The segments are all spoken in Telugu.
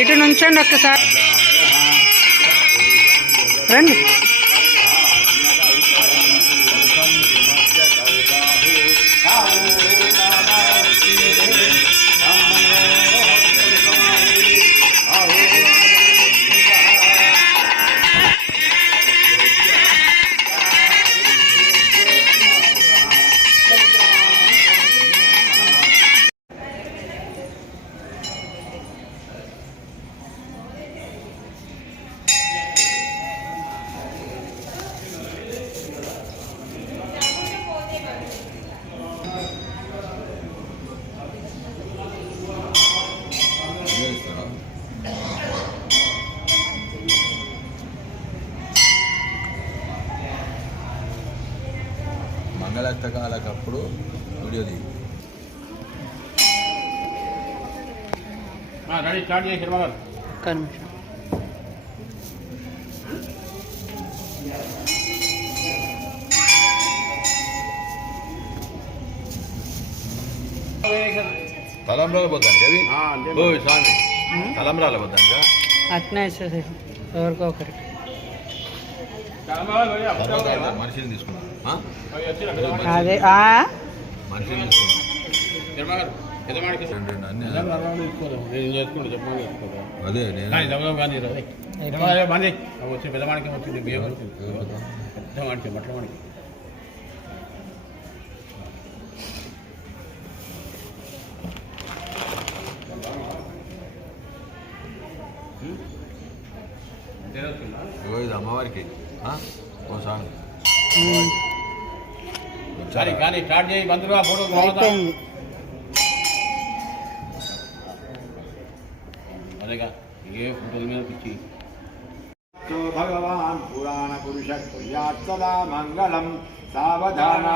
ఇటు నుంచండి ఒక్కసారి రండి. మంగళాష్టకాలకప్పుడు వీడియో దిగు. స్టార్ట్ చేసి తలంబ్రాల పోతానికి అవి ఓ స్వామి తలంబ్రాల పోతానికా అట్నే ఎవరికో ఒకరికి మనిషిని తీసుకున్నాను అదే మనిషిని తీసుకున్నాను అదే వచ్చి పెద్దవాడికి వచ్చింది బియ్యం పెద్దవాడికి బట్టలవాడికి ఇది అమ్మవారికి ఓసారి కానీ స్టార్ట్ చేయి బంధువులు ఆ ఫోటో అదేగా ఏ ఫోటోల మీద పిచ్చి భగవాన్ పురాణ పురుష కుర్యాత్ సదా మంగళం సావధాన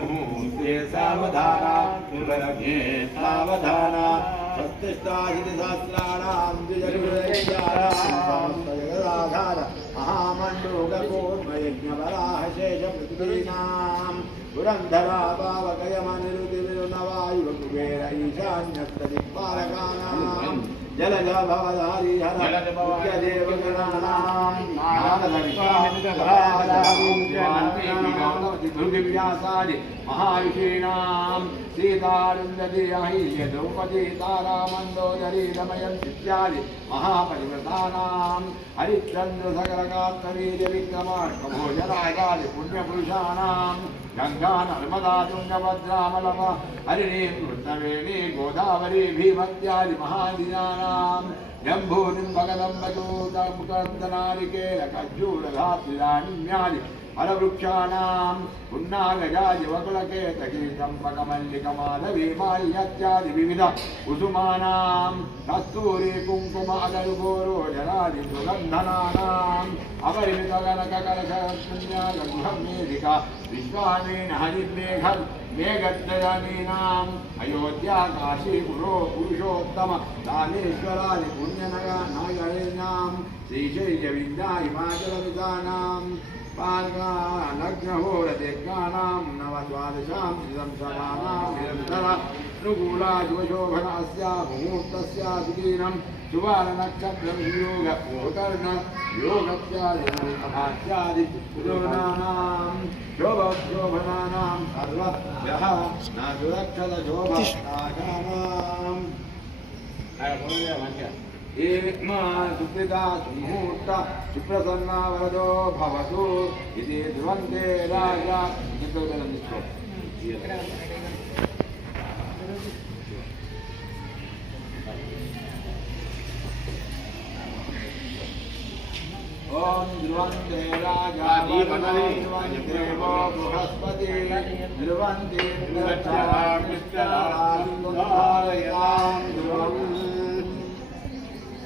ముహూర్తే సావధాన ముహూర్తే సావధాన సత్యష్టాశితి సహస్రాణాం ద్విజగుణైర్యాణాం జగదాధార మహామండూకూర్మయజ్ఞవరాహశేష పృథ్వీనాం పురంధరా పావకయమనిరుతిరునవాయువ కుబేర ఈశాన్యస్తదిక్పాలకానాం జలజ భవధారి హర దుర్గవ్యాసాది మహావిషీణాం సీతారుందతి అహిల్య ద్రౌపదీ తారామందోదరీ రమయం ఇత్యాది మహాపరివ్రతానాం హరిశ్చంద్ర సకలకాత్మవీర్య విక్రమార్కభోజనాయాది పుణ్యపురుషాణాం గంగా నర్మదా తుంగభద్రామలవ హరిణీ కృష్ణవేణీ గోదావరి భీమత్యాది మహాదినానాం జంబూనింబగదంబూతముకందనారికేల ఖజ్జూరధాత్రిదానిమ్యాది ఫలవృక్షాణాం పున్నాగజాది వకులకేతకీ చంపకమల్లికమాధవీ మాల్యత్యాది వివిధ కుసుమానాం కస్తూరి కుంకుమ అగరుగోరోజనాది సుగంధనానాం అపరిమిత గణక కలశపుణ్యాగృహమేధిక విశ్వామేన హరిమేఘ మేఘద్రయమీనాం అయోధ్యా కాశీ పురో పురుషోత్తమ దానేశ్వరాది పుణ్యనగరీనాం శ్రీశైల్య విద్యా హిమాచల విధానాం పాల్గానగ్రహోరదిగ్గానాం నవద్వాదశాం సంసమానాం నిరంతర అనుకూలా శుభశోభనాస్యా ముహూర్తస్యాదినం శుభాననక్షత్రం యోగ గోకర్ణ యోగత్యాది పురోనానాం శోభశోభనానాం సర్వగ్రహ నాదురక్షల శోభానాం ఏమా సుప్రీతా ముహూర్త సుప్రసన్నా వరదో భవతు ఇది ధ్రువంతే రాజా ఓం ధ్రువంతే రాజా ధ్రువందేవో బృహస్పతి ధ్రువంతే ధ్రువం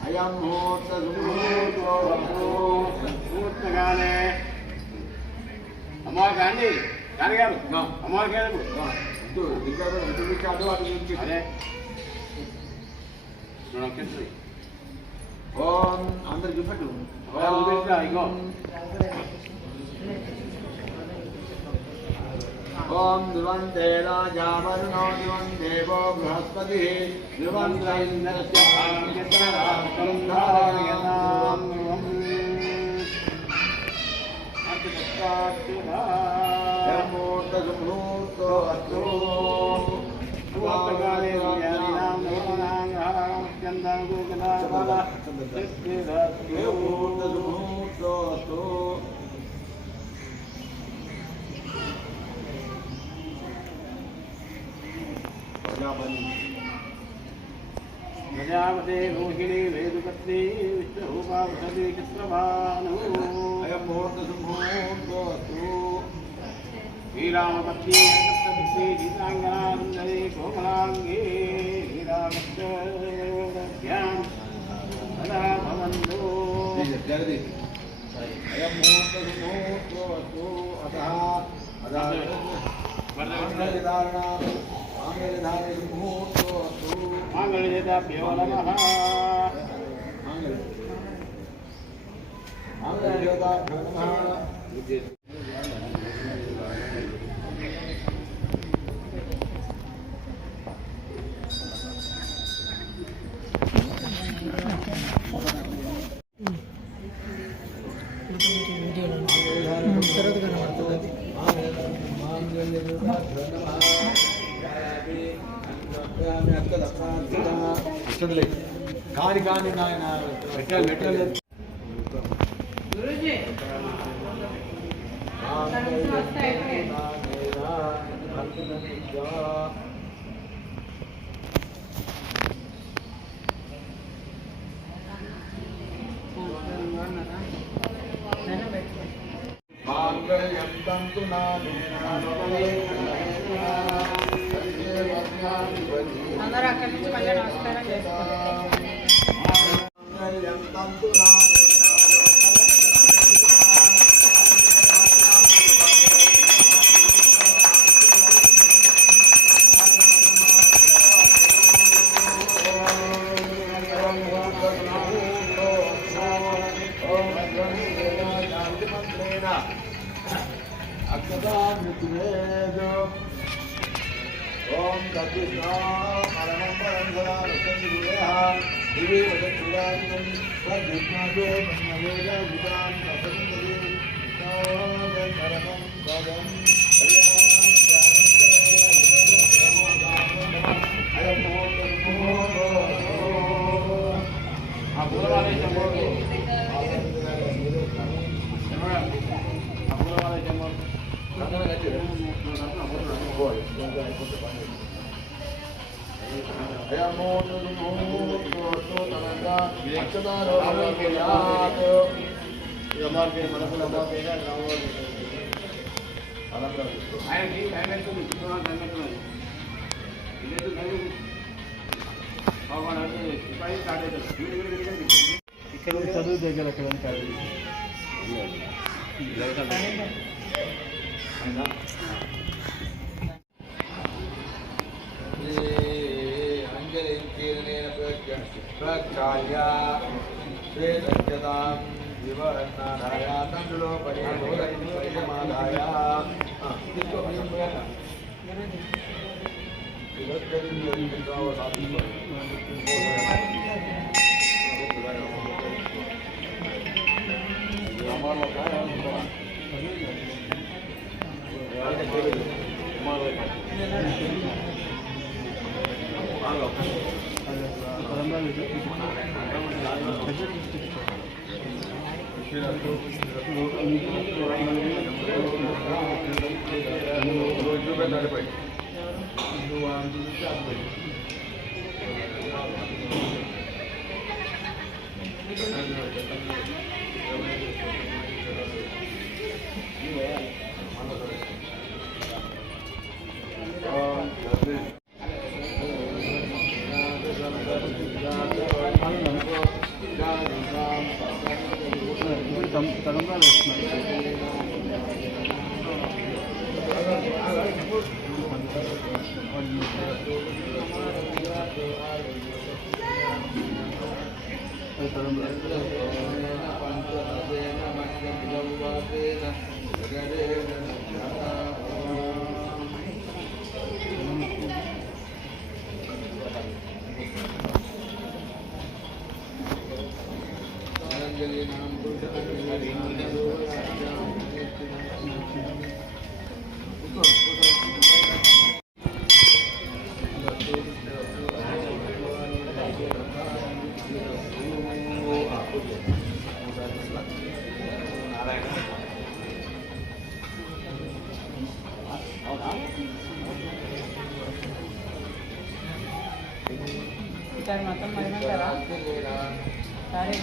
అయం ముహూర్త ముహూర్తగానే అమ్మవారు కానీ కానీ గారు అమ్మవారు కాదు అదే ఓం అందరు చూపెట్టు ఇగో ओम दिवंते राजा वरुणो दिवं देवो बृहस्पतिः दिवंत इन्द्रस्य भाग्यतराष्ट्रं धारयताम् मूर्तसुमूर्तो अस्तु सुवार्तकाले ज्ञानिनां नवनां गोकदाबाला मूर्तसुमूर्तो अस्तु प्रजापते रोहिणी वेदपत्नी विष्णुरूपावसति चित्रभानु अयं मुहूर्तसुमुहूर्तोऽस्तु श्रीरामपत्नी जगत्पत्नी सीताङ्गनान्दरी कोमलाङ्गे श्रीरामस्यां सदा भवन्तु अयं मुहूर्तसुमुहूर्तोऽस्तु अतः मांगल्यदाभ्यो नमः मांगल्यदाभ्यो नमः కాని కాని నాయన మెట్టలు అందరూ అక్కడి నుంచి మళ్ళీ నమస్కారం చేసుకోవాలి. ओम तत्विष्णा परमं परं सदा रसंगुरेहां दिवे वदचुरानं सद्विष्णादो ब्रह्मवेदा विदां तपस्वी नमः परमं पदं చదువు దగ్గర प्रचार्य श्वेतज्जतां विवरणाय तण्डुलो परिमादाय ఈసారి మొత్తం మరిమంటారా సరే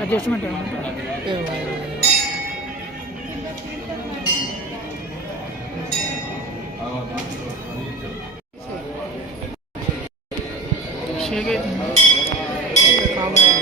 అడ్జస్ట్మెంట్ షేక్ అవుతుంది ప్రాబ్లం